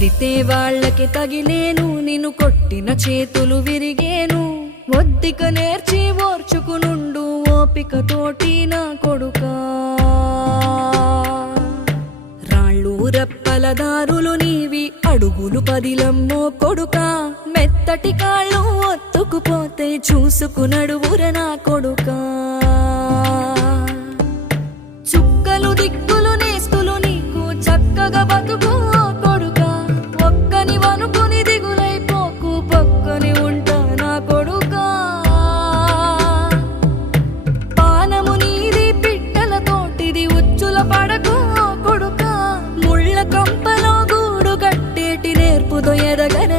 తిడితే వాళ్ళకి తగిలేను, నిన్ను కొట్టిన చేతులు విరిగేను. ఒద్దిక నేర్చి ఓర్చుకునుండు ఓపికతోటి నా కొడుకా. రాళ్ళు రెప్పల దారులు నీవి, అడుగులు పదిలమ్మో కొడుకా. మెత్తటి కాళ్ళు ఒత్తుకుపోతే చూసుకునడువుర నా కొడుకా. చుక్కలు దిక్కులు నేస్తులు నీకు చక్కగా బతుకు కొడుకా. ఒక్కని వనుకుని దిగులైపోకు, పక్కని ఉంటా నా కొడుకా. పానము నీది పిట్టలతోటిది, ఉచ్చుల పడకు కొడుకా. ముళ్ళ కంపలో గూడు కట్టేటి నేర్పుతో ఎదగన